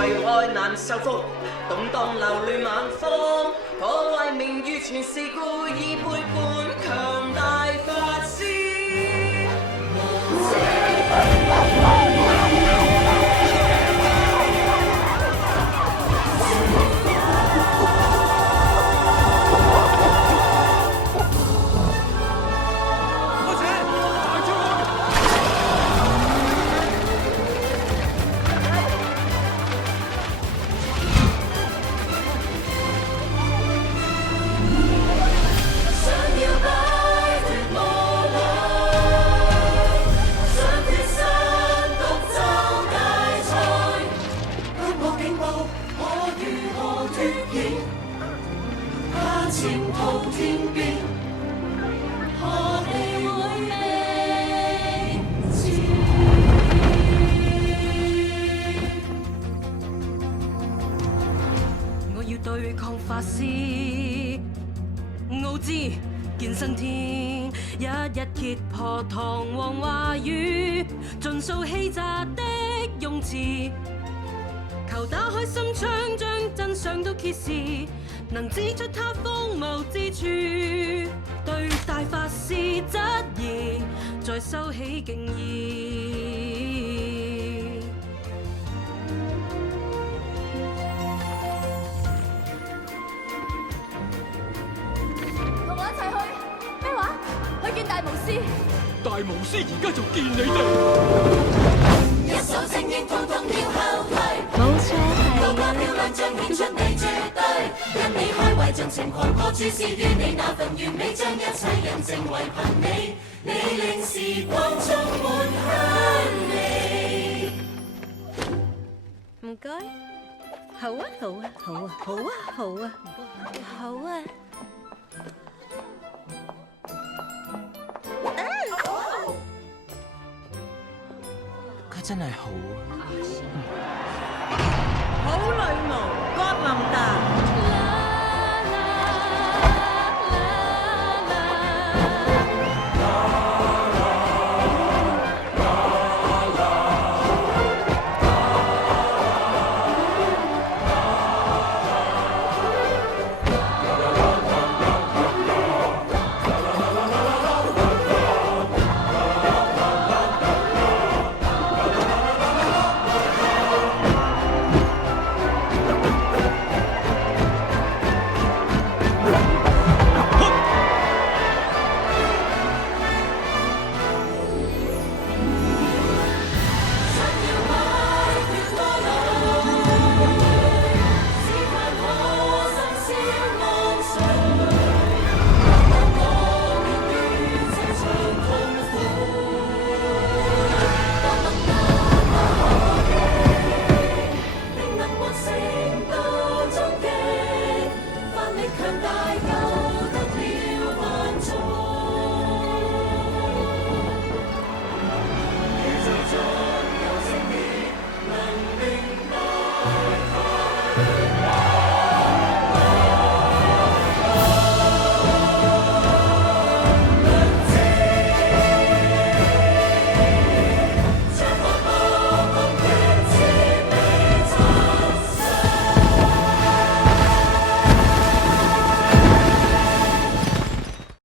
為愛難受服，動盪流亂猛風，破壞名譽全是故意背叛強大法師。對抗法師，奧茲見新天，一一揭破堂皇話語，盡數欺詐的用詞，求打開心窗，將真相都揭示，能指出他荒謬之處，對大法師質疑，再收起敬意。大巫師，大巫師而家就見你哋。一手精英通通要後退，冇錯係高歌漂亮彰顯出你絕對，因你開懷盡情狂歌注視於你那份完美，將一切人淨為憑你，你令時光充滿香味。唔該，好啊好啊好啊好啊好啊好啊。真係好好女巫葛琳達，